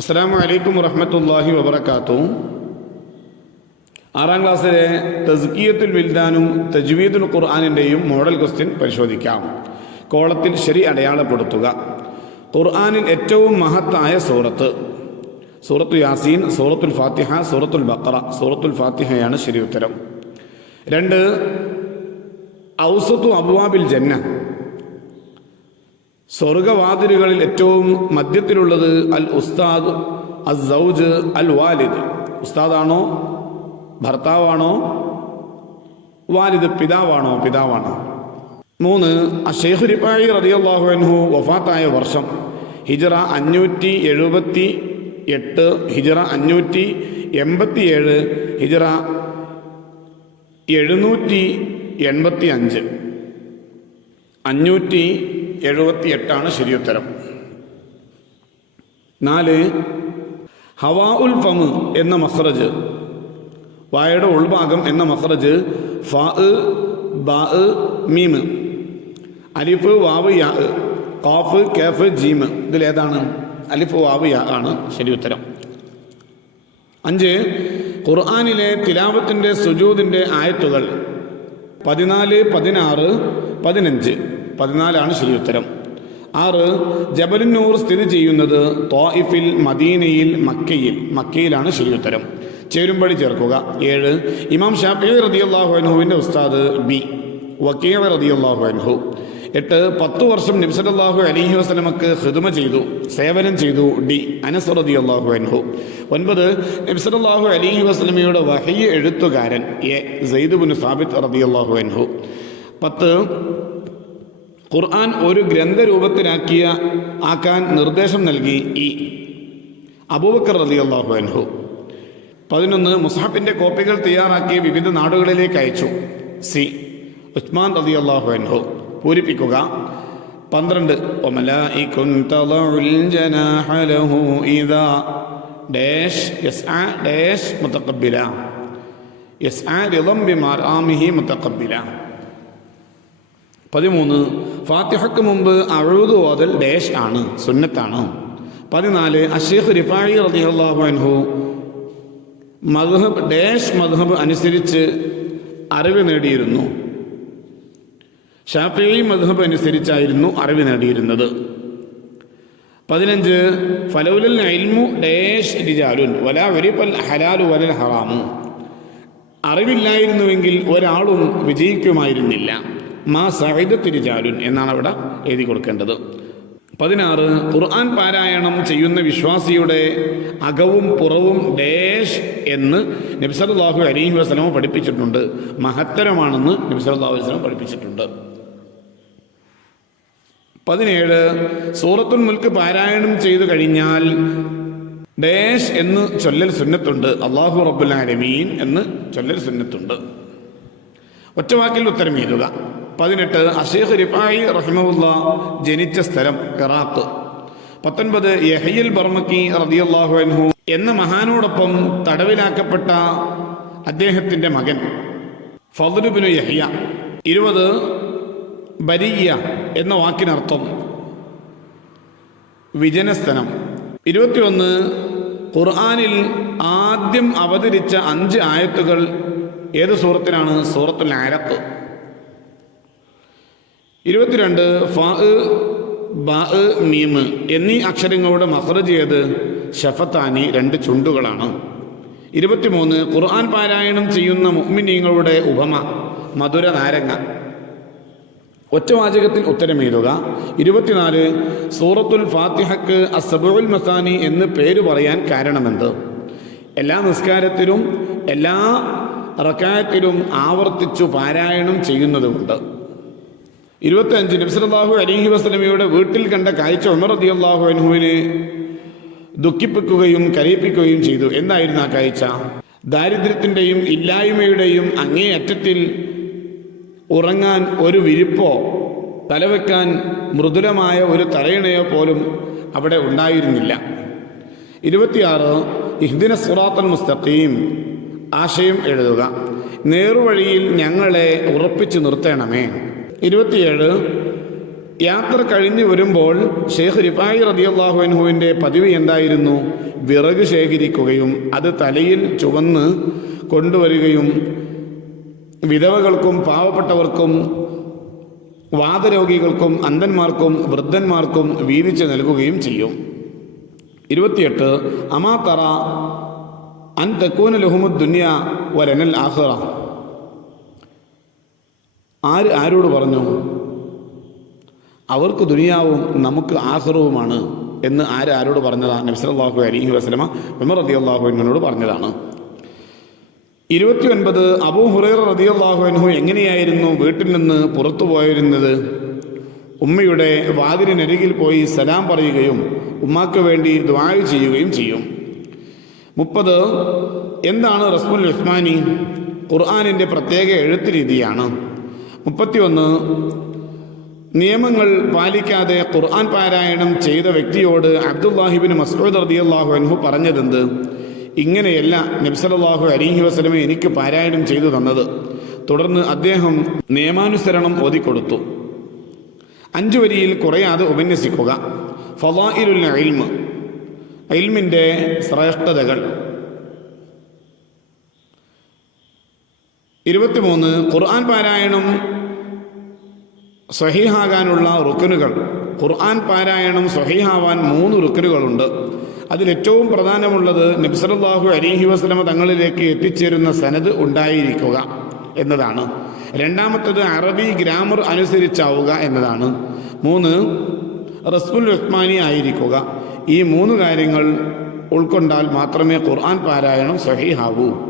അസ്സാം വലൈക്കും വറഹമത്തല്ലാഹി വാത്തു ആറാം ക്ലാസ്സിലെ തസ്കിയത്തുൽ വിൽദാനും തജ്വീദുൽ ഖുർആാനിന്റെയും മോഡൽ ക്വസ്റ്റ്യൻ പരിശോധിക്കാം. കോളത്തിൽ ശരി അടയാളപ്പെടുത്തുക. ഖുർആാനിൽ ഏറ്റവും മഹത്തായ സൂറത്ത്. സൂറത്തു യാസീൻ സൂറത്തുൽ ഫാത്തിഹ സൂറത്തുൽ ബക്കറ സൂറത്തുൽ ഫാത്തിഹയാണ് ശരി ഉത്തരം. രണ്ട് ഔസത്തു അബുവാബിൽ ജന്ന. സ്വർഗവാതിലുകളിൽ ഏറ്റവും മധ്യത്തിലുള്ളത് അൽ ഉസ്താദ് അൽ സൗജ് അൽ വാലിദ്. ഉസ്താദാണോ? ഭർത്താവാണോ? വാലിദ് പിതാവാണോ? പിതാവാണോ. മൂന്ന് അഷേഹുരിപ്പായി റതിയല്ലാഹു അൻഹു വഫാത്തായ വർഷം. ഹിജറ അഞ്ഞൂറ്റി എഴുപത്തി എട്ട് ഹിജറ അഞ്ഞൂറ്റി എൺപത്തി ഏഴ് ഹിജറ എഴുന്നൂറ്റി എൺപത്തി അഞ്ച് അഞ്ഞൂറ്റി എഴുപത്തി എട്ടാണ് ശരിയുത്തരം. നാല് ഹവാ ഉൽ ഫമ് എന്ന മസ്റജ്. വായയുടെ ഉൾഭാഗം എന്ന മസ്രജ് ഫ മീമ് അലിഫ് വാവ് യാ കാഫ് കേഫ് ജീമ് ഇതിലേതാണ് അലിഫ് വാവ് യാ ആണ് ശരി ഉത്തരം അഞ്ച് ഖുർആാനിലെ തിലാവത്തിന്റെ സുജൂദിന്റെ ആയത്തുകൾ. പതിനാല് പതിനാറ് പതിനഞ്ച്. പതിനാലാണ് ശരി ഉത്തരം ആറ് ജബലുന്നൂർ സ്ഥിതി ചെയ്യുന്നത് തോയിഫിൽ മദീനയിൽ മക്കയിൽ മക്കയിലാണ് ശരി ഉത്തരം ചേരുമ്പടി ചേർക്കുക. ഏഴ് ഇമാം ഷാഫി റതിയല്ലാഹു അൻഹുവിന്റെ ഉസ്താദ് ബി വക്കീർ റതിയല്ലാഹു അൻഹു. എട്ട് പത്തു വർഷം നിബ്സലാഹു അലിഹി വസ്ലമക്ക് ഹൃദമ ചെയ്തു സേവനം ചെയ്തു ഡി അനസ് റതി അള്ളാഹു അൻഹു. ഒൻപത് നിബ്സലാഹു അലിഹി വസ്ലമയുടെ വഹയ്യ എഴുത്തുകാരൻ എ സെയ്ദ് ബുൻ സാബിത്ത് റതി അള്ളാഹു അൻഹു. പത്ത് ഖുർആൻ ഒരു ഗ്രന്ഥരൂപത്തിലാക്കിയ ആക്കാൻ നിർദ്ദേശം നൽകി ഇ അബൂബക്കർ റതി അള്ളാഹു അൻഹു. പതിനൊന്ന് മുസാഫിന്റെ കോപ്പികൾ തയ്യാറാക്കി വിവിധ നാടുകളിലേക്ക് അയച്ചു. സി. ഉസ്മാൻ റതി അള്ളാഹു അൻഹു. പൂരിപ്പിക്കുക. പന്ത്രണ്ട്. ഡാഷ് ഡാഷ് പതിമൂന്ന് ഫാത്തിഹക്ക് മുമ്പ് അഴുതു ഓതൽ ഡേഷ് ആണ് സുന്നത്താണ്. പതിനാല് അഷീഖ് റിഫായി റളിയല്ലാഹു അൻഹു ഡാഷ് മദ്ഹബ് അനുസരിച്ച് അറിവ് നേടിയിരുന്നു. ഷാഫി മധുബ് അനുസരിച്ചായിരുന്നു അറിവ് നേടിയിരുന്നത്. പതിനഞ്ച് ഫലൗലൽ ഇൽമു ഡേഷ് രിജാലുൻ വല വരിപ്പൽ ഹലാലു വലൽ ഹറാമു. അറിവില്ലായിരുന്നുവെങ്കിൽ ഒരാളും വിജയിക്കുമായിരുന്നില്ല. മാ സഹിത തിരിജാലുൻ എന്നാണ് അവിടെ എഴുതി കൊടുക്കേണ്ടത്. പതിനാറ് ഖുർആൻ പാരായണം ചെയ്യുന്ന വിശ്വാസിയുടെ അകവും പുറവും ഡേഷ് എന്ന് നബ്സലാഹു അലൈഹി വസ്ലമ പഠിപ്പിച്ചിട്ടുണ്ട്. മഹത്തരമാണെന്ന് നബ്സലാഹു വസ്ലം പഠിപ്പിച്ചിട്ടുണ്ട്. പതിനേഴ് സൂറത്തുൽ മുൽക്ക് പാരായണം ചെയ്തു കഴിഞ്ഞാൽ ഡേഷ് എന്ന് ചൊല്ലൽ സുന്നത്തുണ്ട്. അള്ളാഹു റബ്ബുൽ ആലമീൻ എന്ന് ചൊല്ലൽ സുന്നത്തുണ്ട്. ഒറ്റവാക്കിൽ ഉത്തരം എഴുതുക. പതിനെട്ട് അഷീഖ് റിഫായി റഹ്മുല്ല ജനിച്ച സ്ഥലം ഇറാഖ് പത്തൊൻപത് യഹയിൽ ബർമക്കി റതിയല്ലാഹു അൻഹു എന്ന മഹാനോടൊപ്പം തടവിലാക്കപ്പെട്ട അദ്ദേഹത്തിന്റെ മകൻ ഫതുലുബിനു യഹ്യ. ഇരുപത് ബരിയ എന്ന വാക്കിനർത്ഥം വിജനസ്ഥനം ഇരുപത്തിയൊന്ന് ഖുർആാനിൽ ആദ്യം അവതരിച്ച അഞ്ച് ആയത്തുകൾ ഏത് സൂറത്തിനാണ് സൂറത്തുൽ ആരത്ത് ഇരുപത്തിരണ്ട് ഫ ബ മീമ് എന്നീ അക്ഷരങ്ങളുടെ മഹ്റജ് ചെയ്ത് ഷഫത്താനി രണ്ട് ചുണ്ടുകളാണ്. ഇരുപത്തിമൂന്ന് ഖുർആൻ പാരായണം ചെയ്യുന്ന മുഅ്മിനീങ്ങളുടെ ഉപമ മധുര നാരങ്ങ. ഒറ്റവാചകത്തിൽ ഉത്തരം ഇരുപത്തിനാല് സൂറത്തുൽ ഫാത്തിഹക്ക് അസബുൽ മസാനി എന്ന് പേര് പറയാൻ കാരണമെന്ത്? എല്ലാ നിസ്കാരത്തിലും എല്ലാ റക്കായത്തിലും ആവർത്തിച്ചു പാരായണം ചെയ്യുന്നതുകൊണ്ട്. ഇരുപത്തിയഞ്ച് നബ്സലാഹു അലിഹി വസ്ലമിയുടെ വീട്ടിൽ കണ്ട കാഴ്ച ഉമർ അതി അള്ളാഹു അനുഹുവിനെ ദുഃഖിപ്പിക്കുകയും കരയിപ്പിക്കുകയും ചെയ്തു. എന്നായിരുന്നു ആ കാഴ്ച? ദാരിദ്ര്യത്തിന്റെയും ഇല്ലായ്മയുടെയും അങ്ങേയറ്റത്തിൽ ഉറങ്ങാൻ ഒരു വിരിപ്പോ തലവെക്കാൻ മൃദുലമായ ഒരു തലയിണയോ പോലും അവിടെ ഉണ്ടായിരുന്നില്ല. ഇരുപത്തിയാറ് ഇഹ്ദിന സുറാത്തൽ മുസ്തഖീം. ആശയം എഴുതുക. നേർവഴിയിൽ ഞങ്ങളെ ഉറപ്പിച്ചു നിർത്തണമേ. ഇരുപത്തിയേഴ്. യാത്ര കഴിഞ്ഞു വരുമ്പോൾ ഷെയ്ഖ് റിഫായി റതിയല്ലാഹു അൻഹുവിന്റെ പതിവ് എന്തായിരുന്നു? വിറക് ശേഖരിക്കുകയും അത് തലയിൽ ചുവന്ന് കൊണ്ടുവരികയും വിധവകൾക്കും പാവപ്പെട്ടവർക്കും വാദരോഗികൾക്കും അന്ധന്മാർക്കും വൃദ്ധന്മാർക്കും വീതിച്ച് നൽകുകയും ചെയ്യും. ഇരുപത്തിയെട്ട്. അമാ തറ അൻ തെക്കൂന ലഹുമുദ് ദുനിയ വരനൽ ആഹ്റ ആര് ആരോട് പറഞ്ഞു? അവർക്ക് ദുനിയാവും നമുക്ക് ആഹ്റവുമാണ് എന്ന് ആര് ആരോട് പറഞ്ഞതാണ് നബ്സലാഹു അലിഹി വസ്ലമ ഉമർ റതി അള്ളാഹുവിനോട് പറഞ്ഞതാണ്. ഇരുപത്തി ഒൻപത് അബൂ ഹുറൈറ റതി അൻഹു എങ്ങനെയായിരുന്നു വീട്ടിൽ നിന്ന് പുറത്തു പോയിരുന്നത്? ഉമ്മയുടെ വാതിലിനരികിൽ പോയി സലാം പറയുകയും ഉമ്മാക്ക് വേണ്ടി ദ്വായ് ചെയ്യുകയും ചെയ്യും. മുപ്പത് എന്താണ് റസ്മുൽ ഉസ്മാനി ഖുർആാനിന്റെ പ്രത്യേക എഴുത്ത് രീതിയാണ്. മുപ്പത്തിയൊന്ന് നിയമങ്ങൾ പാലിക്കാതെ ഖുർആൻ പാരായണം ചെയ്ത വ്യക്തിയോട് അബ്ദുല്ലാഹിബിൻ മസ്ഊദ് റദിയല്ലാഹു അൻഹു പറഞ്ഞതെന്ത്? ഇങ്ങനെയല്ല നബ്സലല്ലാഹു അലിഹി വസ്ലമെ എനിക്ക് പാരായണം ചെയ്തു തന്നത്. തുടർന്ന് അദ്ദേഹം നിയമാനുസരണം ഓതിക്കൊടുത്തു. അഞ്ചു വരിയിൽ കുറയാതെ ഉപന്യസിക്കുക. ഫലാഇലുൽ ഇൽമ് ഇൽമിന്റെ ശ്രേഷ്ഠതകൾ. ഇരുപത്തിമൂന്ന് ഖുർആൻ പാരായണം സ്വഹീഹാകാനുള്ള റുക്കനുകൾ. ഖുർആൻ പാരായണം സ്വഹീഹാവാൻ മൂന്ന് റുക്കനുകളുണ്ട്. അതിലേറ്റവും പ്രധാനമുള്ളത് നബ്സലാഹു അലിഹി വസ്ലമ തങ്ങളിലേക്ക് എത്തിച്ചേരുന്ന സനത് ഉണ്ടായിരിക്കുക എന്നതാണ്. രണ്ടാമത്തത് അറബി ഗ്രാമർ അനുസരിച്ചാവുക എന്നതാണ്. മൂന്ന് റസ്മുൽ ഉസ്മാനി ആയിരിക്കുക. ഈ മൂന്ന് കാര്യങ്ങൾ ഉൾക്കൊണ്ടാൽ മാത്രമേ ഖുർആൻ പാരായണം സഹീഹാവൂ.